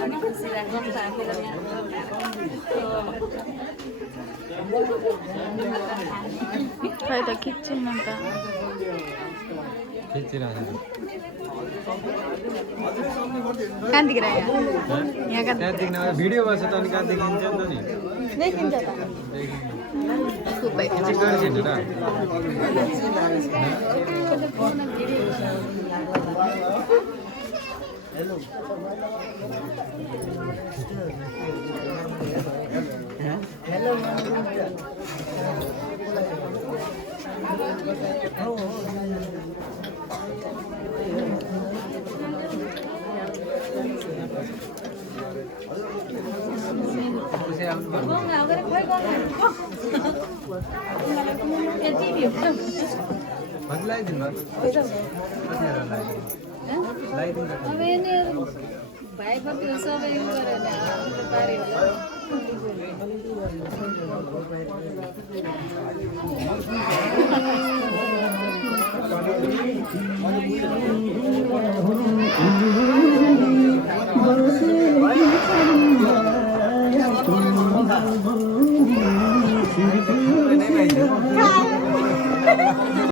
पनि खुसी लाग्छ खै त खिच्छन् नि त खिचिरहेको कहाँ दिख रहा है यहाँ कहाँ त्यहाँ देख्न भिडियो भएछ त अनि कहाँ देखिन्छ नि त नि देखिन्छ त सुपै एकछिन गरिदिनु र लगाइदिनु अब यिनीहरू भाइ कति सबै उयो गरेर पारे होला